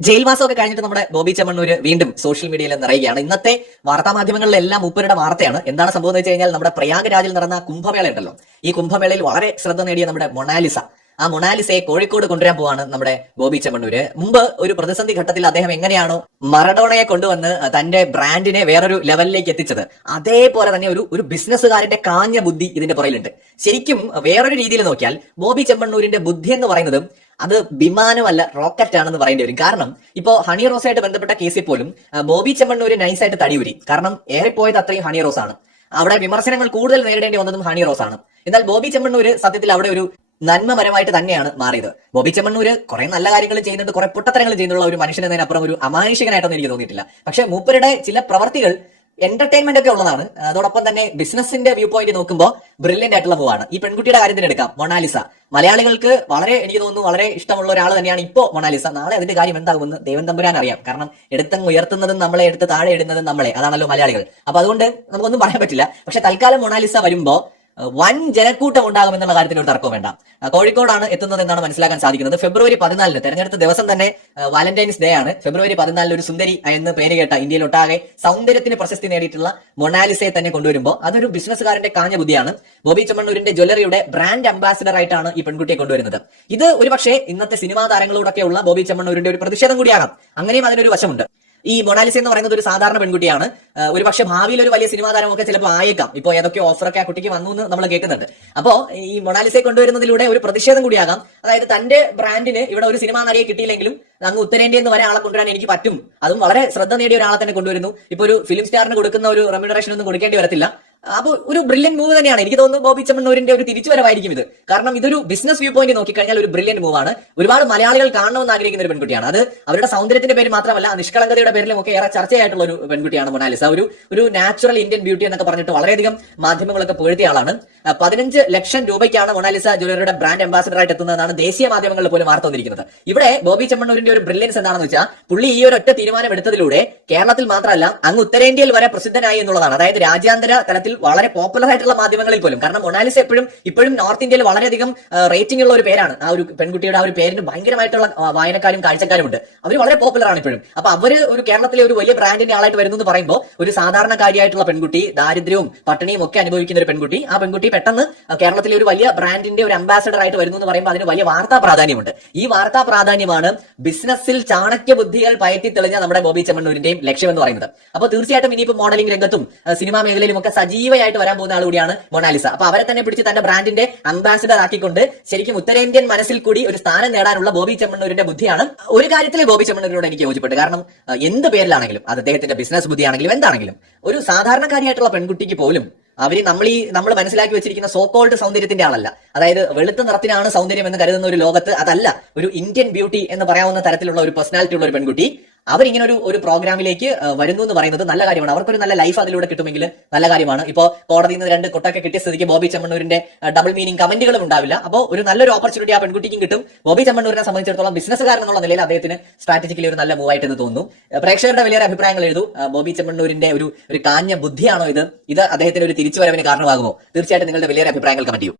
ജയിൽവാസമൊക്കെ കഴിഞ്ഞിട്ട് നമ്മുടെ ബോബി ചെമ്മണ്ണൂര് വീണ്ടും സോഷ്യൽ മീഡിയയിൽ നിറയുകയാണ്. ഇന്നത്തെ വാർത്താ മാധ്യമങ്ങളിലെല്ലാം മൂപ്പരുടെ വാർത്തയാണ്. എന്താണ് സംഭവം എന്ന് വെച്ച് കഴിഞ്ഞാൽ, നമ്മുടെ പ്രയാഗ്രാജിൽ നടന്ന കുംഭമേള ഉണ്ടല്ലോ, ഈ കുംഭമേളയിൽ വളരെ ശ്രദ്ധ നേടിയ നമ്മുടെ മൊണാലിസ, ആ മൊണാലിസയെ കോഴിക്കോട് കൊണ്ടുവരാൻ പോവാണ് നമ്മുടെ ബോബി ചെമ്മണ്ണൂര്. മുമ്പ് ഒരു പ്രതിസന്ധി ഘട്ടത്തിൽ അദ്ദേഹം എങ്ങനെയാണോ മറഡോണയെ കൊണ്ടുവന്ന് തന്റെ ബ്രാൻഡിനെ വേറൊരു ലെവലിലേക്ക് എത്തിച്ചത്, അതേപോലെ തന്നെ ഒരു ബിസിനസ്സുകാരന്റെ കാഞ്ഞ ബുദ്ധി ഇതിന്റെ പുറയിലുണ്ട്. ശരിക്കും വേറൊരു രീതിയിൽ നോക്കിയാൽ ബോബി ചെമ്മണ്ണൂരിന്റെ ബുദ്ധി എന്ന് പറയുന്നത് അത് വിമാനമല്ല, റോക്കറ്റ് ആണെന്ന് പറയേണ്ടി വരും. കാരണം ഇപ്പോ ഹണി റോസായിട്ട് ബന്ധപ്പെട്ട കേസിൽ പോലും ബോബി ചെമ്മണ്ണൂര് നൈസായിട്ട് തടിയൂരി. കാരണം ഏറിപ്പോയത് അത്രയും ഹണി റോസ് ആണ്. അവിടെ വിമർശനങ്ങൾ കൂടുതൽ നേരിടേണ്ടി വന്നതും ഹണി റോസ് ആണ്. എന്നാൽ ബോബി ചെമ്മണ്ണൂര് സത്യത്തിൽ അവിടെ ഒരു നന്മപരമായിട്ട് തന്നെയാണ് മാറിയത്. ബോബി ചെമ്മണ്ണൂര് കുറെ നല്ല കാര്യങ്ങൾ ചെയ്യുന്നുണ്ട്, കുറെ പൊട്ടത്തരങ്ങൾ ചെയ്യുന്നുള്ള ഒരു മനുഷ്യനെന്നതിനപ്പുറം ഒരു അമാനുഷികനായിട്ടൊന്നും എനിക്ക് തോന്നിയിട്ടില്ല. പക്ഷെ മൂപ്പരുടെ ചില പ്രവർത്തികൾ എന്റർടൈൻമെന്റ് ഒക്കെ ഉള്ളതാണ്. അതോടൊപ്പം തന്നെ ബിസിനസിന്റെ വ്യൂ പോയിന്റ് നോക്കുമ്പോൾ ബ്രില്യന്റ് ആയിട്ടുള്ള മൂവാണ്. ഈ പെൺകുട്ടിയുടെ കാര്യത്തിന് എടുക്കാം, മൊണാലിസ. മലയാളികൾക്ക് വളരെ, എനിക്ക് തോന്നുന്നു, വളരെ ഇഷ്ടമുള്ള ഒരാൾ തന്നെയാണ് ഇപ്പോ മൊണാലിസ. നാളെ അതിന്റെ കാര്യം എന്താകുമെന്ന് ദൈവം തമ്പുരാൻ അറിയാം. കാരണം എടുത്തങ്ങ് ഉയർത്തുന്നതും നമ്മളെ, എടുത്ത് താഴെ ഇടുന്നതും നമ്മളെ, അതാണല്ലോ മലയാളികൾ. അപ്പൊ അതുകൊണ്ട് നമുക്കൊന്നും പറയാൻ പറ്റില്ല. പക്ഷെ തൽക്കാലം മൊണാലിസ വരുമ്പോ വൻ ജനക്കൂട്ടം ഉണ്ടാകുമെന്നുള്ള കാര്യത്തിൽ ഒരു തർക്കവും വേണ്ട. കോഴിക്കോടാണ് എത്തുന്നത് എന്നാണ് മനസ്സിലാക്കാൻ സാധിക്കുന്നത്. ഫെബ്രുവരി 14 തെരഞ്ഞെടുത്ത ദിവസം തന്നെ വാലന്റൈൻസ് ഡേ ആണ്. ഫെബ്രുവരി 14 ഒരു സുന്ദരി എന്ന് പേര് കേട്ട, ഇന്ത്യയിലൊട്ടാകെ സൗന്ദര്യത്തിന് പ്രശസ്തി നേടിയിട്ടുള്ള മൊണാലിസയെ തന്നെ കൊണ്ടുവരുമ്പോൾ അതൊരു ബിസിനസ്സുകാരന്റെ കാഞ്ഞ ബുദ്ധിയാണ്. ബോബി ചെമ്മണ്ണൂരിന്റെ ജ്വല്ലറിയുടെ ബ്രാൻഡ് അംബാസിഡർ ആയിട്ടാണ് ഈ പെൺകുട്ടിയെ കൊണ്ടുവരുന്നത്. ഇത് ഒരുപക്ഷെ ഇന്നത്തെ സിനിമാ താരങ്ങളോടൊക്കെയുള്ള ബോബി ചെമ്മണ്ണൂരിന്റെ ഒരു പ്രതിഷേധം കൂടിയാകാം. അങ്ങനെയും അതിനൊരു വശമുണ്ട്. ഈ മൊണാലിസ എന്ന് പറയുന്നത് ഒരു സാധാരണ പെൺകുട്ടിയാണ്. ഒരു പക്ഷെ ഭാവിയിൽ ഒരു വലിയ സിനിമാ താരമൊക്കെ ചിലപ്പോൾ ആയേക്കാം. ഇപ്പൊ ഏതൊക്കെ ഓഫറൊക്കെ ആ കുട്ടിക്ക് വന്നു എന്ന് നമ്മൾ കേൾക്കുന്നുണ്ട്. അപ്പോ ഈ മൊണാലിസയെ കൊണ്ടുവരുന്നതിലൂടെ ഒരു പ്രതിഷേധം കൂടിയാകാം. അതായത് തന്റെ ബ്രാൻഡിന് ഇവിടെ ഒരു സിനിമാ നടിയെ കിട്ടിയില്ലെങ്കിലും അങ്ങ് ഉത്തരേന്ത്യയിൽ നിന്ന് വരെ ആളെ കൊണ്ടുവരാൻ എനിക്ക് പറ്റും. അതും വളരെ ശ്രദ്ധ നേടിയ ഒരാളെ തന്നെ കൊണ്ടുവരുന്നു. ഇപ്പൊ ഒരു ഫിലിം സ്റ്റാറിന് കൊടുക്കുന്ന ഒരു റെമ്യൂണറേഷൻ ഒന്നും കൊടുക്കേണ്ടി വരത്തില്ല. അപ്പൊ ഒരു ബ്രില്യന്റ് മൂവ് തന്നെയാണ്. എനിക്ക് തോന്നുന്നു ബോബി ചെമ്മണ്ണൂരിന്റെ ഒരു തിരിച്ചുവരവായിരിക്കും ഇത്. കാരണം ഇതൊരു ബിസിനസ് വ്യൂ പോയിന്റ് നോക്കിക്കഴിഞ്ഞാൽ ഒരു ബ്രില്യന്റ് മൂവാണ്. ഒരുപാട് മലയാളികൾ കാണണമെന്ന് ആഗ്രഹിക്കുന്ന ഒരു പെൺകുട്ടിയാണ്. അത് അവരുടെ സൗന്ദര്യത്തിന്റെ പേര് മാത്രമല്ല, നിഷ്കളങ്കതയുടെ പേരിലും ഒക്കെ ഏറെ ചർച്ചയായിട്ടുള്ള ഒരു പെൺകുട്ടിയാണ് മൊണാലിസ. ഒരു നാച്ചുറൽ ഇന്ത്യൻ ബ്യൂട്ടി എന്നൊക്കെ പറഞ്ഞിട്ട് വളരെയധികം മാധ്യമങ്ങളൊക്കെ പുകഴ്ത്തിയ ആളാണ്. 15 ലക്ഷം രൂപയ്ക്കാണ് മൊണാലിസ ജ്വല്ലറിയുടെ ബ്രാൻഡ് അംബാസിഡർ ആയിട്ട് എത്തുന്നതെന്നാണ് ദേശീയ മാധ്യമങ്ങളിൽ പോലും വാർത്ത വന്നിരിക്കുന്നത്. ഇവിടെ ബോബി ചെമ്മണ്ണൂരിന്റെ ഒരു ബ്രില്യൻസ് എന്താണെന്ന് വെച്ചാൽ, പുള്ളി ഈ ഒരു ഒറ്റ തീരുമാനം എടുത്തതിലൂടെ കേരളത്തിൽ മാത്രമല്ല അങ്ങ് ഉത്തരേന്ത്യയിൽ വരെ പ്രസിദ്ധനായി എന്നുള്ളതാണ്. അതായത് രാജ്യാന്തര തലത്തിൽ വളരെ പോപ്പുലർ ആയിട്ടുള്ള മാധ്യമങ്ങളിൽ പോലും. കാരണം മൊണാലിസ ഇപ്പോഴും നോർത്ത് ഇന്ത്യയിൽ വളരെയധികം റേറ്റിംഗ് ഉള്ള ഒരു പേരാണ്. ആ ഒരു പെൺകുട്ടിയുടെ ആ ഒരു പേരിന് ഭയങ്കരമായിട്ടുള്ള വായനക്കാരും കാഴ്ചക്കാരും ഉണ്ട്. അവർ വളരെ പോപ്പുലർ ആണ് ഇപ്പോഴും. അപ്പൊ അവര് ഒരു കേരളത്തിലെ ഒരു വലിയ ബ്രാൻഡിന്റെ ആളായിട്ട് വരുന്നു എന്ന് പറയുമ്പോൾ, ഒരു സാധാരണക്കാരിയായിട്ടുള്ള പെൺകുട്ടി, ദാരിദ്ര്യവും പട്ടിണിയും ഒക്കെ അനുഭവിക്കുന്ന ഒരു പെൺകുട്ടി, ആ പെൺകുട്ടി പെട്ടെന്ന് കേരളത്തിലെ ഒരു വലിയ ബ്രാൻഡിന്റെ ഒരു അംബാസിഡർ ആയിട്ട് വരുന്നു എന്ന് പറയുമ്പോൾ അതിന് വലിയ വാർത്താ പ്രാധാന്യമുണ്ട്. ഈ വാർത്താ പ്രാധാന്യമാണ് ബിസിനസ്സിൽ ചാണക്യ ബുദ്ധികൾ പയറ്റി തെളിഞ്ഞ നമ്മുടെ ബോബി ചെമ്മണ്ണൂരിന്റെയും ലക്ഷ്യം എന്ന് പറയുന്നത്. അപ്പോൾ തീർച്ചയായിട്ടും ഇനിയിപ്പോൾ മോഡലിംഗ് രംഗത്തും സിനിമാ മേഖലയിലും ഒക്കെ സജീവമായിട്ട് വരാൻ പോകുന്ന ആൾ കൂടിയാണ് മൊണാലിസ. അപ്പൊ അവരെ തന്നെ പിടിച്ച് തന്റെ ബ്രാൻഡിന്റെ അംബാസിഡർ ആക്കിക്കൊണ്ട് ശരിക്കും ഉത്തരേന്ത്യൻ മനസ്സിൽ കൂടി ഒരു സ്ഥാനം നേടാനുള്ള ബോബി ചെമ്മണ്ണൂരിന്റെ ബുദ്ധിയാണ്. ഒരു കാര്യത്തിൽ ബോബി ചെമ്മണ്ണൂരിനോട് എനിക്ക് യോജിപ്പെട്ട്. കാരണം എന്ത് പേരിലാണെങ്കിലും, അത് അദ്ദേഹത്തിന്റെ ബിസിനസ് ബുദ്ധിയാണെങ്കിലും എന്താണെങ്കിലും, ഒരു സാധാരണക്കാരിയായിട്ടുള്ള പെൺകുട്ടിക്ക് പോലും നമ്മൾ മനസ്സിലാക്കി വെച്ചിരിക്കുന്ന സോക്കോൾഡ് സൗന്ദര്യത്തിന്റെ ആളല്ല. അതായത് വെളുത്ത നിറത്തിനാണ് സൗന്ദര്യം എന്ന് കരുതുന്ന ഒരു ലോകത്ത് അതല്ല ഒരു ഇന്ത്യൻ ബ്യൂട്ടി എന്ന് പറയാവുന്ന തരത്തിലുള്ള ഒരു പേഴ്സണാലിറ്റി ഉള്ള ഒരു പെൺകുട്ടി അവരിങ്ങനെ ഒരു പ്രോഗ്രാമിലേക്ക് വരുന്നു എന്ന് പറയുന്നത് നല്ല കാര്യമാണ്. അവർക്കൊരു നല്ല ലൈഫ് അതിലൂടെ കിട്ടുമെങ്കിൽ നല്ല കാര്യമാണ്. ഇപ്പോ കോടതിയിൽ നിന്ന് 2 കൊട്ടൊക്കെ കിട്ടിയ സ്ഥിതിക്ക് ബോബി ചെമ്മണ്ണൂരിന്റെ ഡബിൾ മീനിങ് കമന്റുകളും ഉണ്ടാവില്ല. അപ്പോൾ ഒരു നല്ലൊരു ഓപ്പർച്യൂണിറ്റി ആ പെൺകുട്ടിക്കും കിട്ടും. ബോബി ചെമ്മണ്ണൂരിനെ സംബന്ധിച്ചിടത്തോളം ബിസിനസ്സുകാരൻ എന്നുള്ള നിലയിൽ അദ്ദേഹത്തിന് സ്ട്രാറ്റജിക്കലി ഒരു നല്ല മൂവ് ആയിട്ട് എന്ന് തോന്നുന്നു. പ്രേക്ഷകരുടെ വലിയൊരു അഭിപ്രായങ്ങൾ എഴുതൂ. ബോബി ചെമ്മണ്ണൂരിന്റെ ഒരു കാഞ്ഞ ബുദ്ധിയാണോ ഇത് അദ്ദേഹത്തിന് ഒരു തിരിച്ചുവരവിന് കാരണമാകുമോ? തീർച്ചയായിട്ടും നിങ്ങളുടെ വലിയൊരു അഭിപ്രായങ്ങൾ കമന്റ് ചെയ്യൂ.